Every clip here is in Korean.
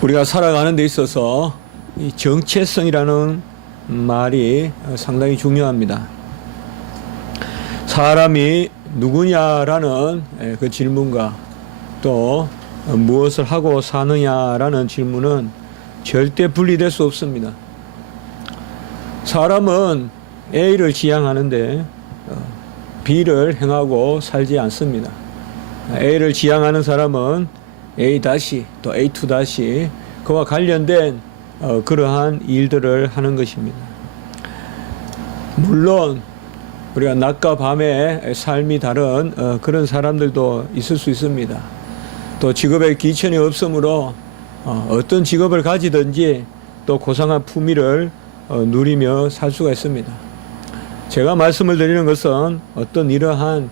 우리가 살아가는 데 있어서 이 정체성이라는 말이 상당히 중요합니다. 사람이 누구냐라는 그 질문과 또 무엇을 하고 사느냐라는 질문은 절대 분리될 수 없습니다. 사람은 A를 지향하는데 B를 행하고 살지 않습니다. A를 지향하는 사람은 A- 또 A2- 그와 관련된 그러한 일들을 하는 것입니다. 물론 우리가 낮과 밤의 삶이 다른 그런 사람들도 있을 수 있습니다. 또 직업에 기천이 없으므로 어떤 직업을 가지든지 또 고상한 품위를 누리며 살 수가 있습니다. 제가 말씀을 드리는 것은 어떤 이러한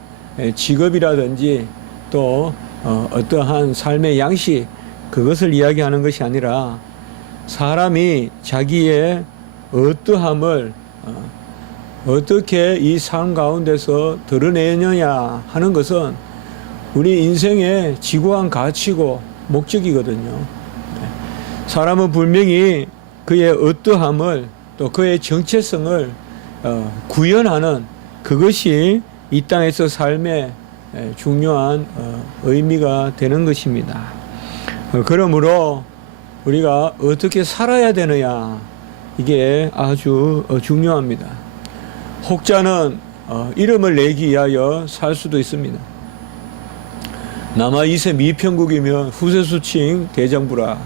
직업이라든지 또 어떠한 삶의 양식 그것을 이야기하는 것이 아니라 사람이 자기의 어떠함을 어떻게 이 삶 가운데서 드러내느냐 하는 것은 우리 인생의 지구한 가치고 목적이거든요. 사람은 분명히 그의 어떠함을 또 그의 정체성을 구현하는 그것이 이 땅에서 삶의 중요한 의미가 되는 것입니다. 그러므로 우리가 어떻게 살아야 되느냐 이게 아주 중요합니다. 혹자는 이름을 내기 위하여 살 수도 있습니다. 남아 2세 미평국이면 후세 수칭 대장부라.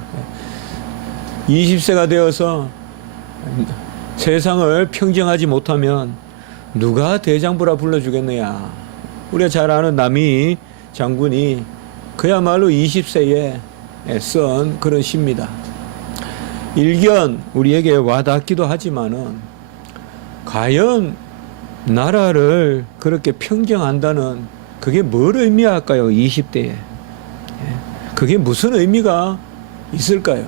20세가 되어서 세상을 평정하지 못하면 누가 대장부라 불러주겠느냐. 우리가 잘 아는 남이 장군이 그야말로 20세에 쓴 그런 시입니다. 일견 우리에게 와닿기도 하지만은 과연 나라를 그렇게 평정한다는 그게 뭘 의미할까요? 20대에. 그게 무슨 의미가 있을까요?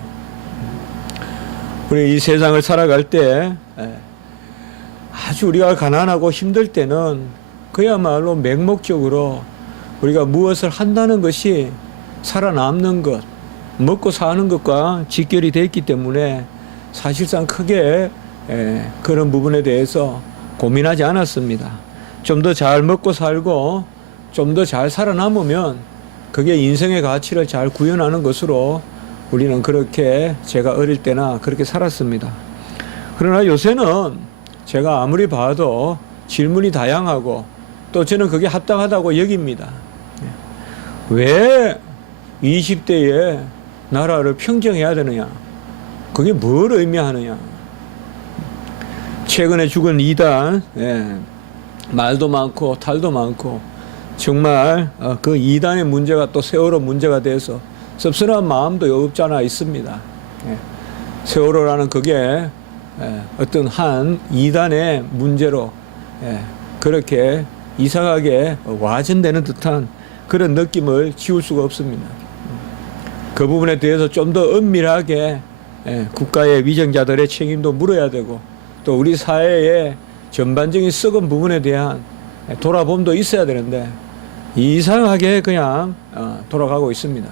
우리 이 세상을 살아갈 때 아주 우리가 가난하고 힘들 때는 그야말로 맹목적으로 우리가 무엇을 한다는 것이 살아남는 것, 먹고 사는 것과 직결이 되어 있기 때문에 사실상 크게 그런 부분에 대해서 고민하지 않았습니다. 좀 더 잘 먹고 살고 좀 더 잘 살아남으면 그게 인생의 가치를 잘 구현하는 것으로 우리는 그렇게 제가 어릴 때나 그렇게 살았습니다. 그러나 요새는 제가 아무리 봐도 질문이 다양하고 또 저는 그게 합당하다고 여깁니다. 왜 20대에 나라를 평정해야 되느냐? 그게 뭘 의미하느냐? 최근에 죽은 이단, 말도 많고 탈도 많고 정말 그 이단의 문제가 또 세월호 문제가 돼서 씁쓸한 마음도 없지 않아 있습니다. 세월호라는 그게 어떤 한 이단의 문제로 그렇게 이상하게 와전되는 듯한 그런 느낌을 지울 수가 없습니다. 그 부분에 대해서 좀 더 은밀하게 국가의 위정자들의 책임도 물어야 되고 또 우리 사회의 전반적인 썩은 부분에 대한 돌아봄도 있어야 되는데 이상하게 그냥 돌아가고 있습니다.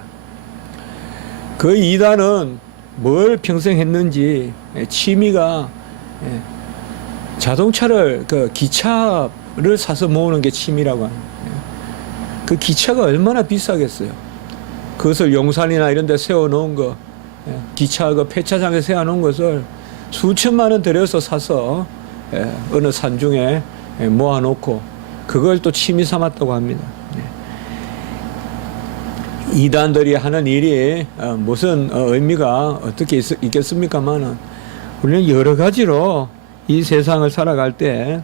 그 이단은 뭘 평생 했는지 취미가 자동차를 기차를 사서 모으는 게 취미라고 합니다. 그 기차가 얼마나 비싸겠어요. 그것을 용산이나 이런 데 세워놓은 거 기차 그 폐차장에 세워놓은 것을 수천만 원 들여서 사서 어느 산중에 모아놓고 그걸 또 취미 삼았다고 합니다. 이단들이 하는 일이 무슨 의미가 어떻게 있겠습니까만은 우리는 여러 가지로 이 세상을 살아갈 때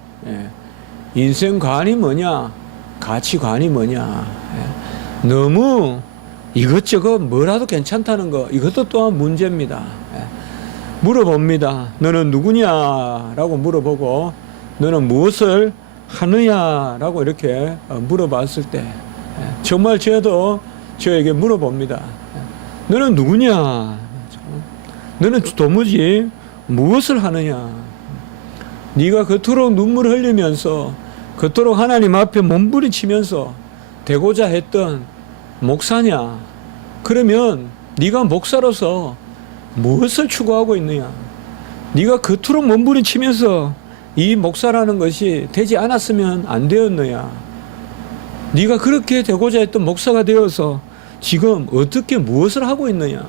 인생관이 뭐냐, 가치관이 뭐냐, 너무 이것저것 뭐라도 괜찮다는 거 이것도 또한 문제입니다. 물어봅니다. 너는 누구냐라고 물어보고 너는 무엇을 하느냐라고 이렇게 물어봤을 때 정말 저도 저에게 물어봅니다. 너는 누구냐? 너는 도무지 무엇을 하느냐? 네가 그토록 눈물을 흘리면서 그토록 하나님 앞에 몸부림치면서 되고자 했던 목사냐? 그러면 네가 목사로서 무엇을 추구하고 있느냐? 네가 그토록 몸부림치면서 이 목사라는 것이 되지 않았으면 안 되었느냐? 네가 그렇게 되고자 했던 목사가 되어서 지금 어떻게 무엇을 하고 있느냐?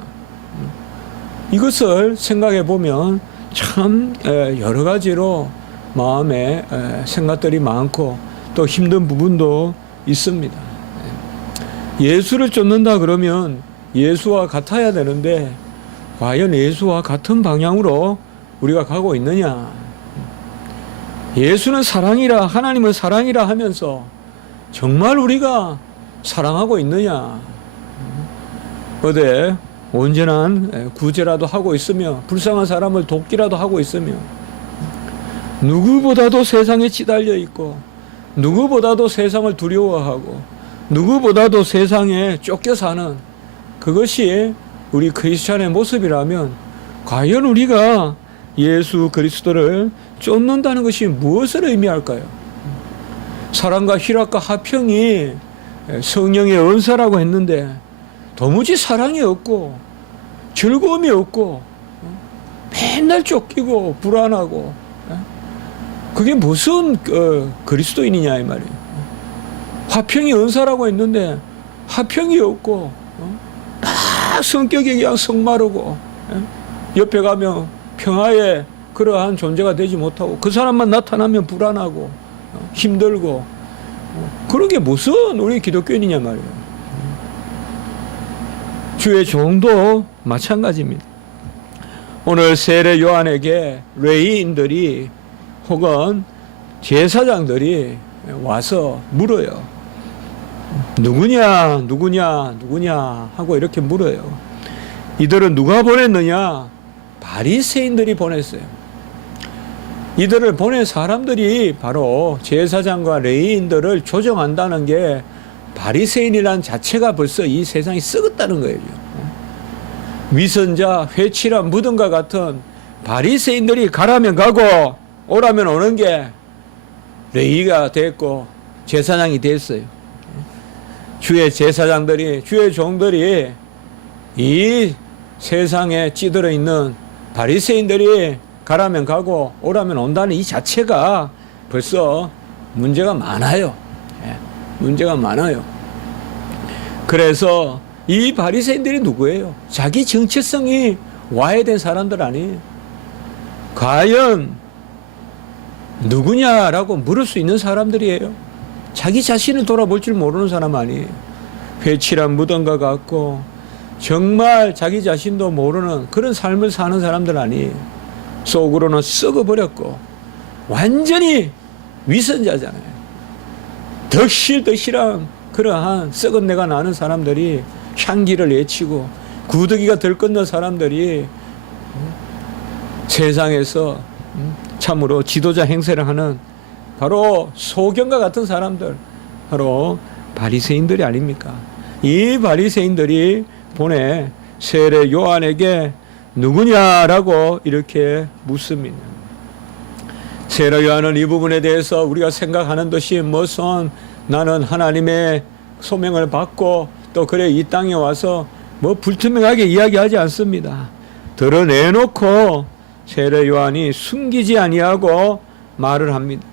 이것을 생각해 보면 참 여러 가지로 마음에 생각들이 많고 또 힘든 부분도 있습니다. 예수를 쫓는다 그러면 예수와 같아야 되는데 과연 예수와 같은 방향으로 우리가 가고 있느냐? 예수는 사랑이라, 하나님은 사랑이라 하면서 정말 우리가 사랑하고 있느냐? 어디 온전한 구제라도 하고 있으며 불쌍한 사람을 돕기라도 하고 있으며 누구보다도 세상에 시달려 있고 누구보다도 세상을 두려워하고 누구보다도 세상에 쫓겨 사는 그것이 우리 크리스찬의 모습이라면 과연 우리가 예수 그리스도를 쫓는다는 것이 무엇을 의미할까요? 사랑과 희락과 화평이 성령의 은사라고 했는데 도무지 사랑이 없고 즐거움이 없고 맨날 쫓기고 불안하고 그게 무슨 그리스도인이냐 이 말이에요. 화평이 은사라고 했는데 화평이 없고 막 성격이 그냥 성마르고 옆에 가면 평화의 그러한 존재가 되지 못하고 그 사람만 나타나면 불안하고 힘들고 그런 게 무슨 우리 기독교인이냐 말이에요. 주의 종도 마찬가지입니다. 오늘 세례 요한에게 레위인들이 혹은 제사장들이 와서 물어요. 누구냐 누구냐 누구냐 하고 이렇게 물어요. 이들은 누가 보냈느냐? 바리새인들이 보냈어요. 이들을 보낸 사람들이 바로 제사장과 레위인들을 조정한다는 게 바리새인이란 자체가 벌써 이 세상이 썩었다는 거예요. 위선자, 회칠한 무덤과 같은 바리새인들이 가라면 가고 오라면 오는 게 레위가 됐고 제사장이 됐어요. 주의 제사장들이, 주의 종들이 이 세상에 찌들어 있는 바리새인들이 가라면 가고 오라면 온다는 이 자체가 벌써 문제가 많아요. 문제가 많아요. 그래서 이 바리새인들이 누구예요? 자기 정체성이 와야 된 사람들 아니에요. 과연 누구냐라고 물을 수 있는 사람들이에요. 자기 자신을 돌아볼 줄 모르는 사람 아니에요. 회칠한 무덤과 같고 정말 자기 자신도 모르는 그런 삶을 사는 사람들 아니에요. 속으로는 썩어버렸고 완전히 위선자잖아요. 덕실덕실한 그러한 썩은 내가 나는 사람들이 향기를 내치고 구더기가 들끓는 사람들이 세상에서 참으로 지도자 행세를 하는 바로 소경과 같은 사람들, 바로 바리새인들이 아닙니까? 이 바리새인들이 보내 세례 요한에게 누구냐라고 이렇게 묻습니다. 세례 요한은 이 부분에 대해서 우리가 생각하는 듯이 무슨 나는 하나님의 소명을 받고 또 그래 이 땅에 와서 뭐 불투명하게 이야기하지 않습니다. 드러내놓고 세례 요한이 숨기지 아니하고 말을 합니다.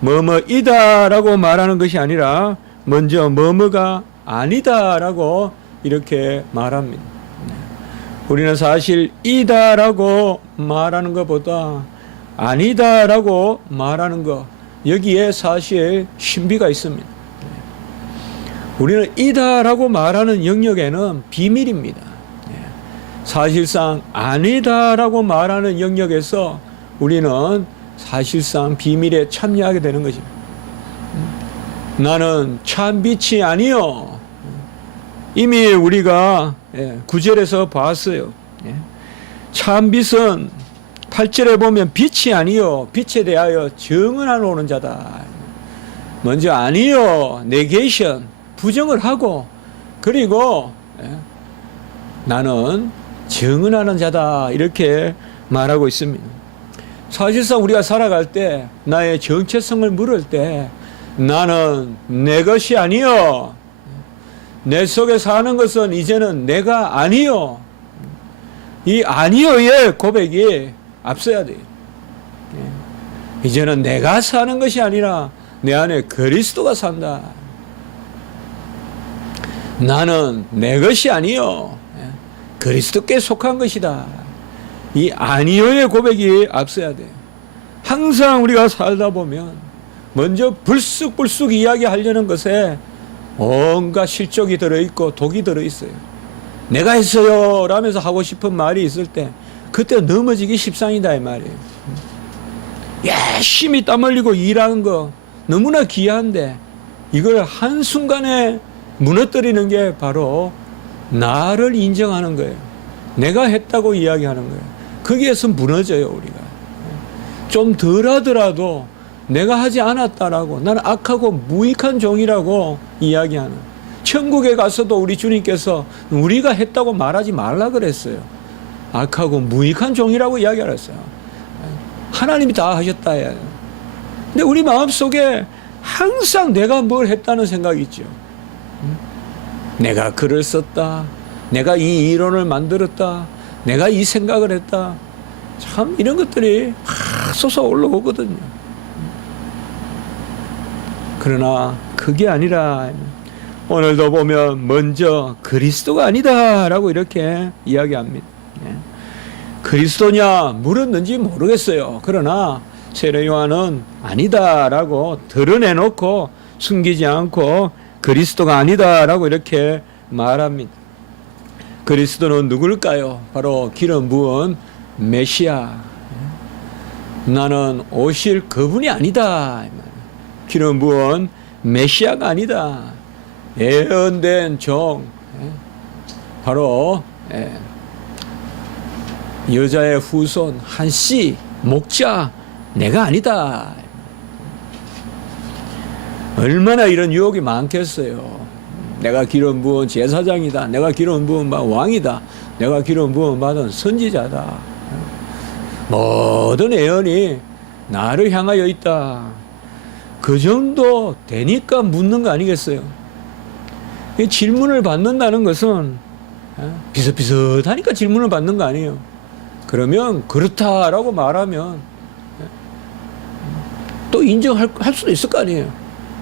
뭐뭐이다라고 말하는 것이 아니라 먼저 뭐뭐가 아니다라고 이렇게 말합니다. 우리는 사실 이다라고 말하는 것보다 아니다라고 말하는 것, 여기에 사실 신비가 있습니다. 우리는 이다라고 말하는 영역에는 비밀입니다. 사실상 아니다라고 말하는 영역에서 우리는 사실상 비밀에 참여하게 되는 것입니다. 나는 참 빛이 아니요. 이미 우리가 9절에서 봤어요. 참 빛은 8절에 보면 빛이 아니요. 빛에 대하여 증언하러 오는 자다. 먼저 아니요. 네게이션, 부정을 하고 그리고 나는 증언하는 자다. 이렇게 말하고 있습니다. 사실상 우리가 살아갈 때 나의 정체성을 물을 때 나는 내 것이 아니요. 내 속에 사는 것은 이제는 내가 아니요. 이 아니요의 고백이 앞서야 돼요. 이제는 내가 사는 것이 아니라 내 안에 그리스도가 산다. 나는 내 것이 아니요 그리스도께 속한 것이다. 이 아니요의 고백이 앞서야 돼요. 항상 우리가 살다 보면 먼저 불쑥불쑥 이야기하려는 것에 온갖 실족이 들어있고 독이 들어있어요. 내가 했어요 라면서 하고 싶은 말이 있을 때 그때 넘어지기 십상이다 이 말이에요. 열심히 땀 흘리고 일하는 거 너무나 귀한데 이걸 한순간에 무너뜨리는 게 바로 나를 인정하는 거예요. 내가 했다고 이야기하는 거예요. 거기에서 무너져요 우리가. 좀 덜하더라도 내가 하지 않았다라고 나는 악하고 무익한 종이라고 이야기하는, 천국에 가서도 우리 주님께서 우리가 했다고 말하지 말라 그랬어요. 악하고 무익한 종이라고 이야기하셨어요. 하나님이 다 하셨다 해요. 근데 우리 마음속에 항상 내가 뭘 했다는 생각이 있죠. 내가 글을 썼다, 내가 이 이론을 만들었다, 내가 이 생각을 했다. 참 이런 것들이 막 솟아 올라오거든요. 그러나 그게 아니라 오늘도 보면 먼저 그리스도가 아니다라고 이렇게 이야기합니다. 그리스도냐 물었는지 모르겠어요. 그러나 세례 요한은 아니다라고 드러내놓고 숨기지 않고 그리스도가 아니다라고 이렇게 말합니다. 그리스도는 누굴까요? 바로 기름 부은 메시아. 나는 오실 그분이 아니다. 기름 부은 메시아가 아니다. 예언된 종, 바로 여자의 후손 한씨 목자, 내가 아니다. 얼마나 이런 유혹이 많겠어요. 내가 기름 부은 제사장이다, 내가 기름 부은 왕이다, 내가 기름 부은 받은 선지자다. 모든 예언이 나를 향하여 있다. 그 정도 되니까 묻는 거 아니겠어요? 이 질문을 받는다는 것은 비슷비슷하니까 질문을 받는 거 아니에요. 그러면 그렇다라고 말하면 또 인정할 수도 있을 거 아니에요.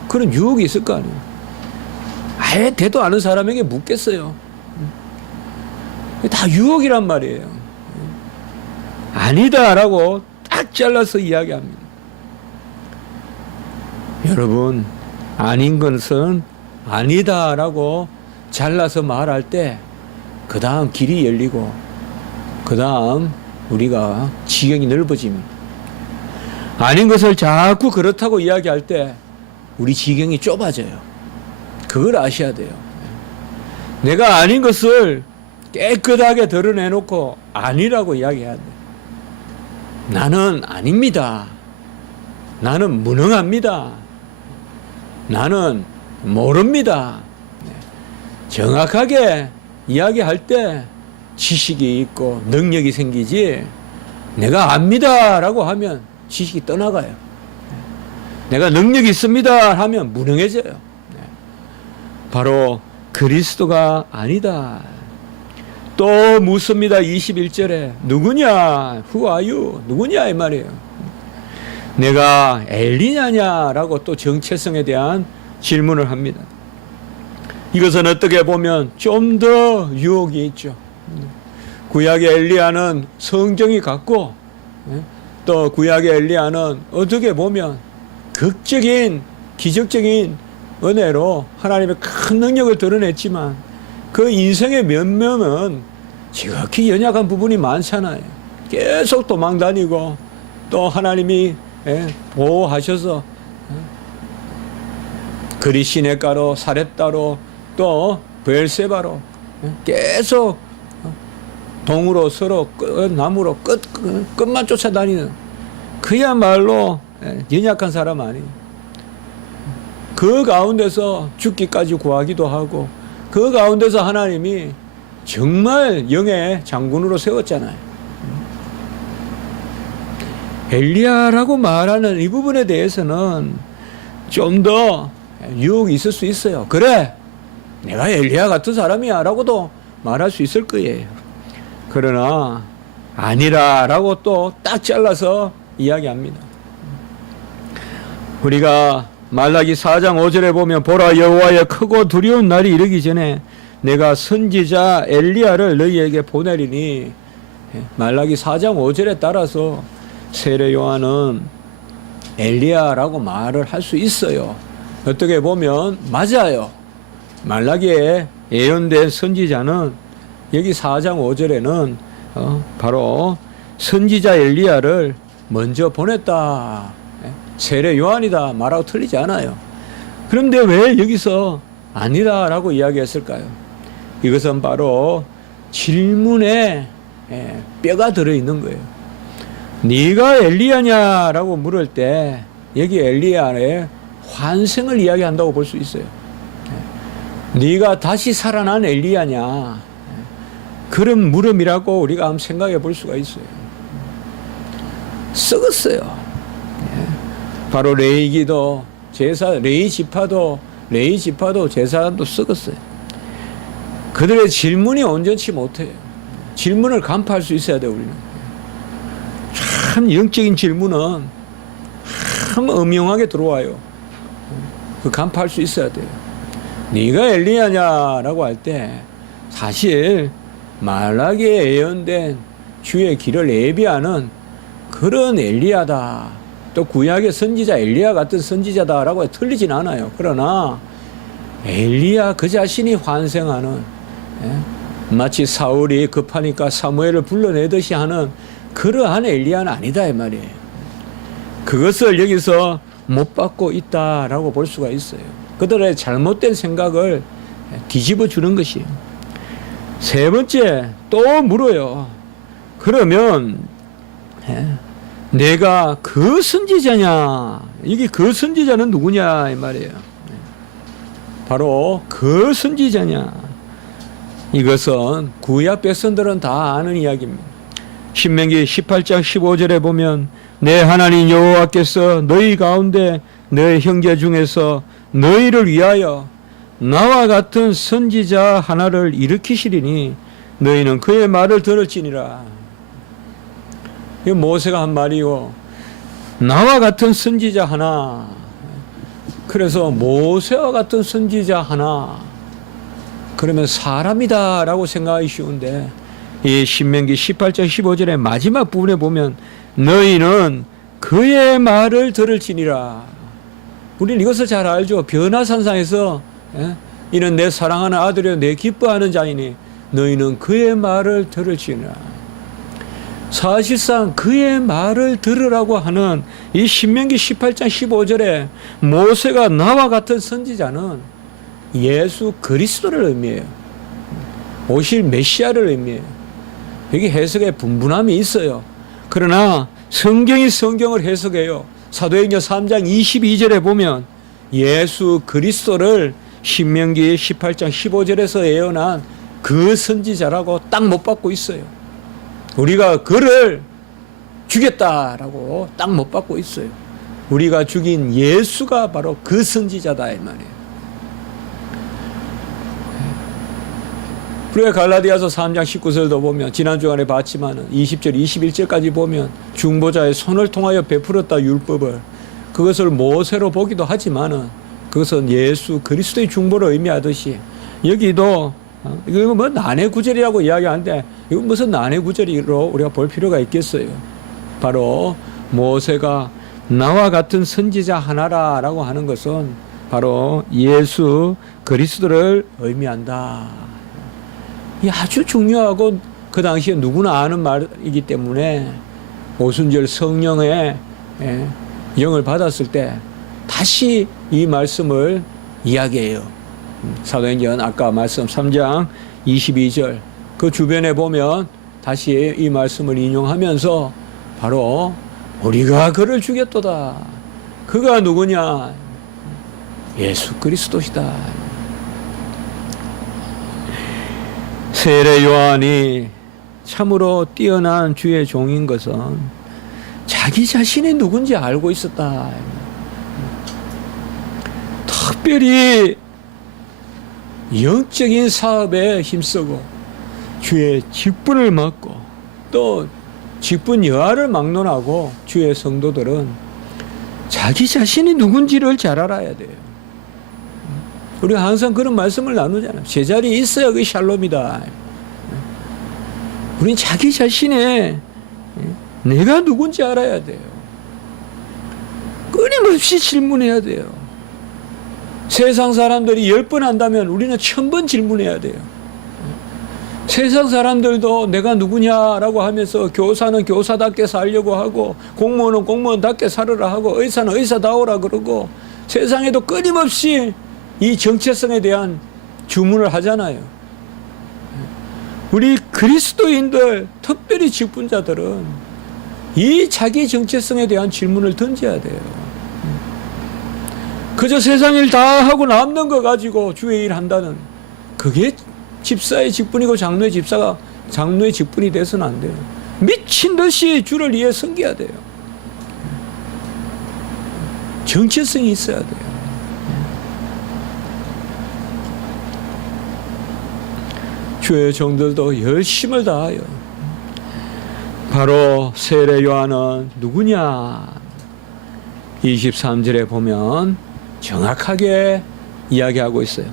그런 유혹이 있을 거 아니에요. 아예 대도 않은 사람에게 묻겠어요. 다 유혹이란 말이에요. 아니다라고 딱 잘라서 이야기합니다. 여러분, 아닌 것은 아니다라고 잘라서 말할 때 그 다음 길이 열리고 그 다음 우리가 지경이 넓어집니다. 아닌 것을 자꾸 그렇다고 이야기할 때 우리 지경이 좁아져요. 그걸 아셔야 돼요. 내가 아닌 것을 깨끗하게 드러내놓고 아니라고 이야기해야 돼. 나는 아닙니다. 나는 무능합니다. 나는 모릅니다. 정확하게 이야기할 때 지식이 있고 능력이 생기지, 내가 압니다라고 하면 지식이 떠나가요. 내가 능력이 있습니다 하면 무능해져요. 바로 그리스도가 아니다. 또 묻습니다. 21절에 누구냐? Who are you? 누구냐 이 말이에요. 내가 엘리야냐라고 또 정체성에 대한 질문을 합니다. 이것은 어떻게 보면 좀 더 유혹이 있죠. 구약의 엘리야는 성정이 같고, 또 구약의 엘리야는 어떻게 보면 극적인 기적적인 은혜로 하나님의 큰 능력을 드러냈지만 그 인생의 면면은 지극히 연약한 부분이 많잖아요. 계속 도망다니고 또 하나님이 보호하셔서 그리 시냇가로 사렙다로 또 베엘세바로 계속 동으로 서로 나무로 끝만 쫓아다니는 그야말로 연약한 사람 아니에요. 그 가운데서 죽기까지 구하기도 하고 그 가운데서 하나님이 정말 영의 장군으로 세웠잖아요. 엘리야라고 말하는 이 부분에 대해서는 좀 더 유혹이 있을 수 있어요. 그래, 내가 엘리야 같은 사람이야 라고도 말할 수 있을 거예요. 그러나 아니라라고 또 딱 잘라서 이야기합니다. 우리가 말라기 4장 5절에 보면 보라 여호와의 크고 두려운 날이 이르기 전에 내가 선지자 엘리야를 너희에게 보내리니, 말라기 4장 5절에 따라서 세례 요한은 엘리야라고 말을 할 수 있어요. 어떻게 보면 맞아요. 말라기에 예언된 선지자는 여기 4장 5절에는 바로 선지자 엘리야를 먼저 보냈다, 세례 요한이다 말하고 틀리지 않아요. 그런데 왜 여기서 아니다라고 이야기했을까요? 이것은 바로 질문에 뼈가 들어있는 거예요. 네가 엘리야냐라고 물을 때 여기 엘리야의 환생을 이야기한다고 볼 수 있어요. 네가 다시 살아난 엘리야냐, 그런 물음이라고 우리가 한번 생각해 볼 수가 있어요. 썩었어요. 바로 레위기도 레위 지파도 제사장도 썩었어요. 그들의 질문이 온전치 못해요. 질문을 간파할 수 있어야 돼요. 우리는 참 영적인 질문은 참 음흉하게 들어와요. 그 간파할 수 있어야 돼요. 네가 엘리야냐라고 할 때 사실 말라기에 예언된 주의 길을 예비하는 그런 엘리야다, 또 구약의 선지자 엘리야 같은 선지자다라고 틀리진 않아요. 그러나 엘리야 그 자신이 환생하는, 마치 사울이 급하니까 사무엘을 불러내듯이 하는 그러한 엘리야는 아니다 이 말이에요. 그것을 여기서 못 받고 있다라고 볼 수가 있어요. 그들의 잘못된 생각을 뒤집어 주는 것이에요. 세 번째 또 물어요. 그러면 내가 그 선지자냐? 이게 그 선지자는 누구냐 이 말이에요. 바로 그 선지자냐? 이것은 구약 백성들은 다 아는 이야기입니다. 신명기 18장 15절에 보면 내 하나님 여호와께서 너희 가운데 너희 형제 중에서 너희를 위하여 나와 같은 선지자 하나를 일으키시리니 너희는 그의 말을 들을지니라. 이 모세가 한 말이요. 나와 같은 선지자 하나. 그래서 모세와 같은 선지자 하나. 그러면 사람이다라고 생각하기 쉬운데 이 신명기 18장 15절의 마지막 부분에 보면 너희는 그의 말을 들을지니라. 우리는 이것을 잘 알죠. 변화산상에서 이는 내 사랑하는 아들이요 내 기뻐하는 자이니 너희는 그의 말을 들을지니라. 사실상 그의 말을 들으라고 하는 이 신명기 18장 15절에 모세가 나와 같은 선지자는 예수 그리스도를 의미해요. 오실 메시아를 의미해요. 여기 해석에 분분함이 있어요. 그러나 성경이 성경을 해석해요. 사도행전 3장 22절에 보면 예수 그리스도를 신명기 18장 15절에서 예언한 그 선지자라고 딱 못 받고 있어요. 우리가 그를 죽였다라고 딱 못 받고 있어요. 우리가 죽인 예수가 바로 그 선지자다 이 말이에요. 그리고 갈라디아서 3장 19절도 보면 지난 주간에 봤지만 20절 21절까지 보면 중보자의 손을 통하여 베풀었다 율법을, 그것을 모세로 보기도 하지만은 그것은 예수 그리스도의 중보를 의미하듯이 여기도 이거 뭐 난해 구절이라고 이야기하는데 이건 무슨 난해 구절이로 우리가 볼 필요가 있겠어요. 바로 모세가 나와 같은 선지자 하나라라고 하는 것은 바로 예수 그리스도를 의미한다. 이 아주 중요하고 그 당시에 누구나 아는 말이기 때문에 오순절 성령의 영을 받았을 때 다시 이 말씀을 이야기해요. 사도행전 아까 말씀 3장 22절 그 주변에 보면 다시 이 말씀을 인용하면서 바로 우리가 그를 죽였도다. 그가 누구냐? 예수 그리스도시다. 세례 요한이 참으로 뛰어난 주의 종인 것은 자기 자신이 누군지 알고 있었다. 특별히 영적인 사업에 힘쓰고 주의 직분을 맡고 또 직분 여하를 막론하고 주의 성도들은 자기 자신이 누군지를 잘 알아야 돼요. 우리가 항상 그런 말씀을 나누잖아요. 제자리에 있어야 그게 샬롬이다. 우린 자기 자신의 내가 누군지 알아야 돼요. 끊임없이 질문해야 돼요. 세상 사람들이 10번 한다면 우리는 1000번 질문해야 돼요. 세상 사람들도 내가 누구냐라고 하면서 교사는 교사답게 살려고 하고 공무원은 공무원답게 살으라 하고 의사는 의사다우라 그러고 세상에도 끊임없이 이 정체성에 대한 주문을 하잖아요. 우리 그리스도인들 특별히 직분자들은 이 자기 정체성에 대한 질문을 던져야 돼요. 그저 세상 일 다 하고 남는 거 가지고 주의 일 한다는 그게 집사의 직분이고 장로의 직분이 돼서는 안 돼요. 미친 듯이 주를 위해 섬겨야 돼요. 정체성이 있어야 돼요. 주의 종들도 열심을 다하여 바로 세례 요한은 누구냐 23절에 보면 정확하게 이야기하고 있어요.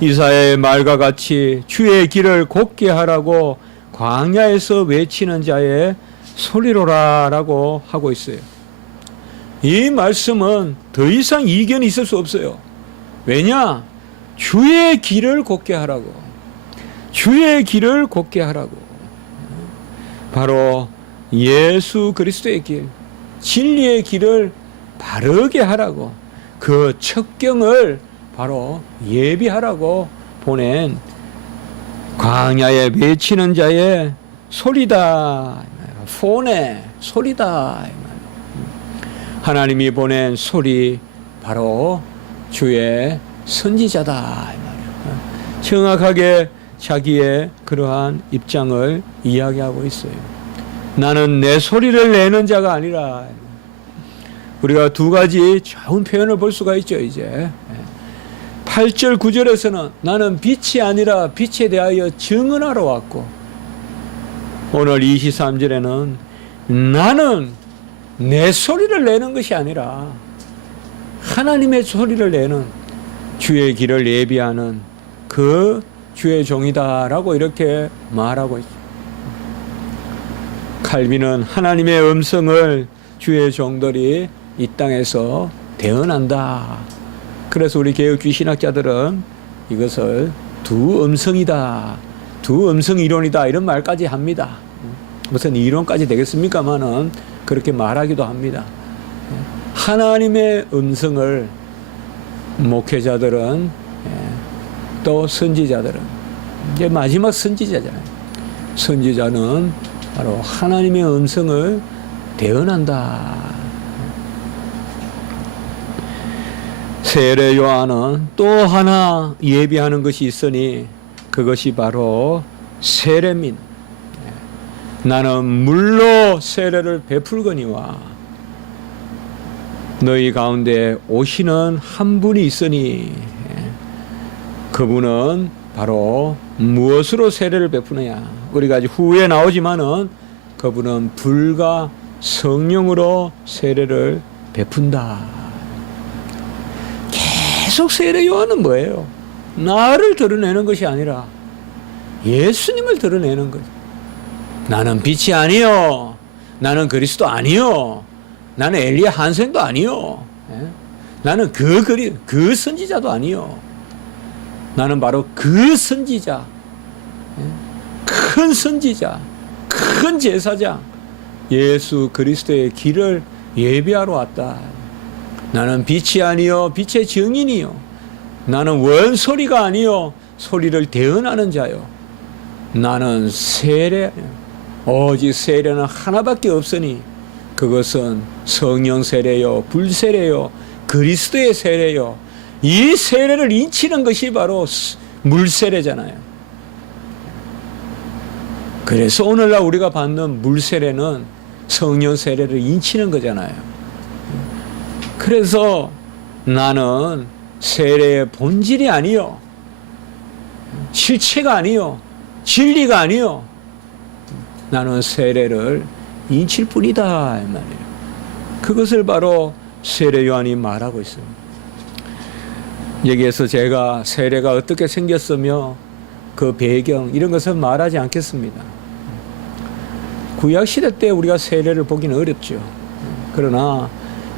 이사야의 말과 같이 주의 길을 곱게 하라고 광야에서 외치는 자의 소리로라 라고 하고 있어요. 이 말씀은 더 이상 이견이 있을 수 없어요. 왜냐? 주의 길을 곱게 하라고. 주의 길을 곱게 하라고. 바로 예수 그리스도의 길, 진리의 길을 바르게 하라고. 그 첩경을 바로 예비하라고 보낸 광야에 외치는 자의 소리다. 폰의 소리다. 하나님이 보낸 소리 바로 주의 선지자다. 정확하게 자기의 그러한 입장을 이야기하고 있어요. 나는 내 소리를 내는 자가 아니라. 우리가 두 가지 좋은 표현을 볼 수가 있죠. 이제 8절 9절에서는 나는 빛이 아니라 빛에 대하여 증언하러 왔고, 오늘 23절에는 나는 내 소리를 내는 것이 아니라 하나님의 소리를 내는 주의 길을 예비하는 그 주의 종이다라고 이렇게 말하고 있죠. 칼빈은 하나님의 음성을 주의 종들이 이 땅에서 대언한다. 그래서 우리 개혁주의 신학자들은 이것을 두 음성이다, 두 음성 이론이다 이런 말까지 합니다. 무슨 이론까지 되겠습니까마는 그렇게 말하기도 합니다. 하나님의 음성을 목회자들은 또 선지자들은 이제 마지막 선지자잖아요. 선지자는 바로 하나님의 음성을 대언한다. 세례 요한은 또 하나 예비하는 것이 있으니 그것이 바로 세례민. 나는 물로 세례를 베풀거니와 너희 가운데 오시는 한 분이 있으니 그분은 바로 무엇으로 세례를 베푸느냐. 우리가 아직 후에 나오지만은 그분은 불과 성령으로 세례를 베푼다. 계속 세례 요한은 뭐예요? 나를 드러내는 것이 아니라 예수님을 드러내는 거죠. 나는 빛이 아니요, 나는 그리스도 아니요, 나는 엘리야 한생도 아니요, 나는 그 선지자도 아니요, 나는 바로 그 선지자, 큰 선지자, 큰 제사장 예수 그리스도의 길을 예비하러 왔다. 나는 빛이 아니요 빛의 증인이요, 나는 원소리가 아니요 소리를 대언하는 자요, 나는 세례, 오직 세례는 하나밖에 없으니 그것은 성령 세례요, 불세례요, 그리스도의 세례요. 이 세례를 인치는 것이 바로 물세례잖아요. 그래서 오늘날 우리가 받는 물세례는 성령 세례를 인치는 거잖아요. 그래서 나는 세례의 본질이 아니요, 실체가 아니요, 진리가 아니요. 나는 세례를 인칠 뿐이다 이 말이에요. 그것을 바로 세례 요한이 말하고 있습니다. 여기에서 제가 세례가 어떻게 생겼으며 그 배경 이런 것은 말하지 않겠습니다. 구약 시대 때 우리가 세례를 보기는 어렵죠. 그러나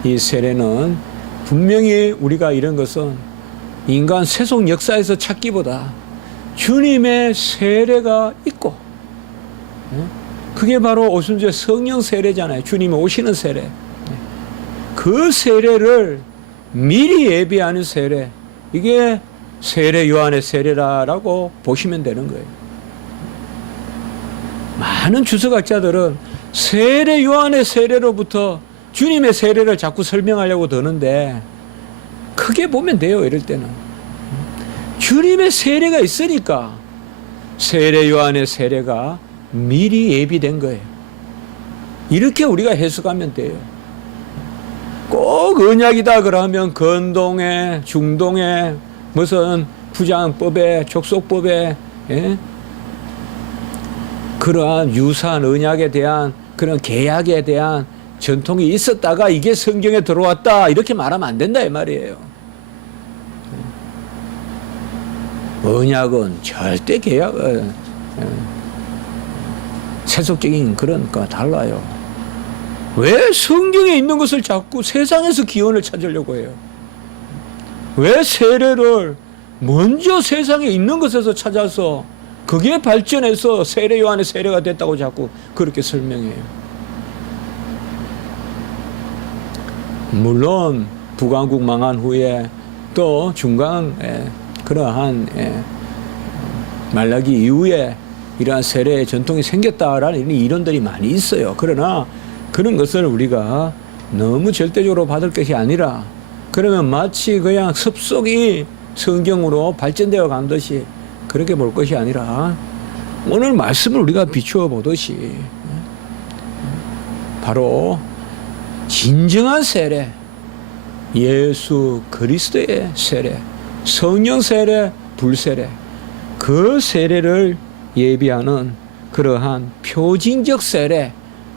이 세례는 분명히 우리가 이런 것은 인간 세속 역사에서 찾기보다 주님의 세례가 있고, 그게 바로 오순절 성령 세례잖아요. 주님이 오시는 세례. 그 세례를 미리 예비하는 세례, 이게 세례 요한의 세례라고 보시면 되는 거예요. 많은 주석학자들은 세례 요한의 세례로부터 주님의 세례를 자꾸 설명하려고 드는데, 크게 보면 돼요. 이럴 때는 주님의 세례가 있으니까 세례 요한의 세례가 미리 예비된 거예요. 이렇게 우리가 해석하면 돼요. 꼭 언약이다 그러면 건동에, 중동에, 무슨 부장법에, 족속법에, 그러한 유사한 언약에 대한 그런 계약에 대한 전통이 있었다가 이게 성경에 들어왔다 이렇게 말하면 안 된다 이 말이에요. 언약은 절대 계약, 세속적인 그런 거 달라요. 왜 성경에 있는 것을 자꾸 세상에서 기원을 찾으려고 해요? 왜 세례를 먼저 세상에 있는 것에서 찾아서 그게 발전해서 세례 요한의 세례가 됐다고 자꾸 그렇게 설명해요? 물론 북왕국 망한 후에 또 중간에 그러한 말라기 이후에 이러한 세례의 전통이 생겼다라는 이론들이 많이 있어요. 그러나 그런 것을 우리가 너무 절대적으로 받을 것이 아니라, 그러면 마치 그냥 습속이 성경으로 발전되어 간 듯이 그렇게 볼 것이 아니라, 오늘 말씀을 우리가 비추어 보듯이 바로 진정한 세례, 예수 그리스도의 세례, 성령 세례, 불세례, 그 세례를 예비하는 그러한 표징적 세례,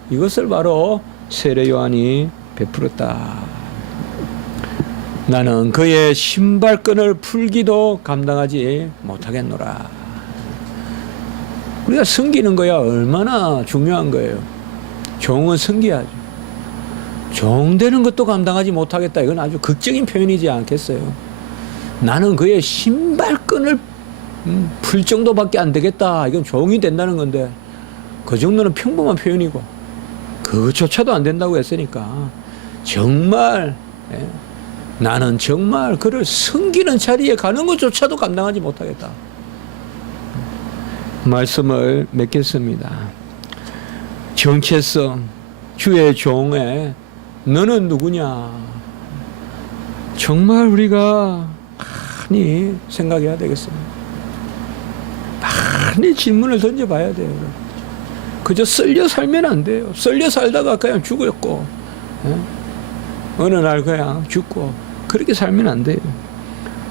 이것을 바로 세례 요한이 베풀었다. 나는 그의 신발끈을 풀기도 감당하지 못하겠노라. 우리가 섬기는 거야 얼마나 중요한 거예요. 종은 섬겨야죠. 종되는 것도 감당하지 못하겠다. 이건 아주 극적인 표현이지 않겠어요? 나는 그의 신발끈을 풀 정도밖에 안 되겠다. 이건 종이 된다는 건데, 그 정도는 평범한 표현이고 그조차도 안 된다고 했으니까 정말 나는 정말 그를 섬기는 자리에 가는 것조차도 감당하지 못하겠다. 말씀을 맺겠습니다. 정체성, 주의 종에 너는 누구냐? 정말 우리가 많이 생각해야 되겠습니다. 많이 질문을 던져봐야 돼요. 그저 썰려 살면 안 돼요. 썰려 살다가 그냥 죽었고, 어느 날 그냥 죽고, 그렇게 살면 안 돼요.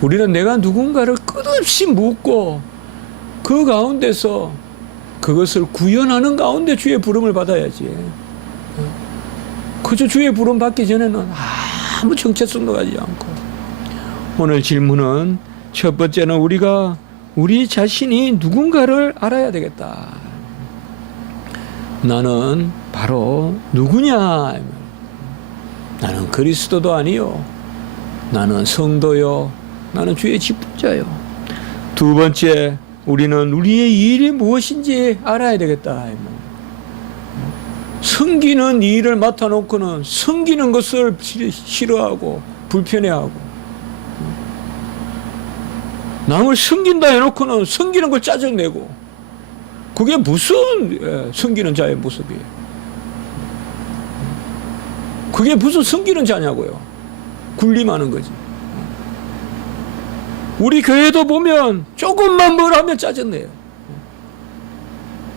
우리는 내가 누군가를 끝없이 묻고 그 가운데서 그것을 구현하는 가운데 주의 부름을 받아야지. 그저 주의 부름 받기 전에는 아무 정체성도 가지지 않고. 오늘 질문은 첫 번째는 우리가 우리 자신이 누군가를 알아야 되겠다. 나는 바로 누구냐? 나는 그리스도도 아니요, 나는 성도요, 나는 주의 직분자요. 두 번째, 우리는 우리의 일이 무엇인지 알아야 되겠다. 섬기는 일을 맡아놓고는 섬기는 것을 싫어하고 불편해하고, 남을 섬긴다 해놓고는 섬기는 걸 짜증내고, 그게 무슨 섬기는 자의 모습이에요? 그게 무슨 섬기는 자냐고요? 군림하는 거지. 우리 교회도 보면 조금만 뭘 하면 짜증내요.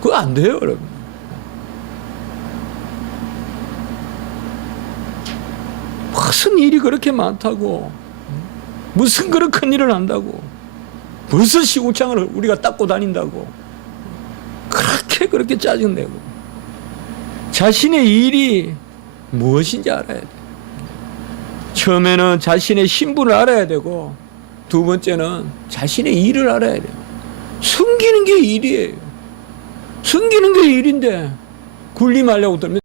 그거 안 돼요, 여러분. 무슨 일이 그렇게 많다고, 무슨 그런 큰 일을 한다고, 무슨 시궁창을 우리가 닦고 다닌다고, 왜 그렇게 짜증내고. 자신의 일이 무엇인지 알아야 돼. 처음에는 자신의 신분을 알아야 되고, 두 번째는 자신의 일을 알아야 돼요. 숨기는 게 일이에요. 숨기는 게 일인데, 군림하려고 들면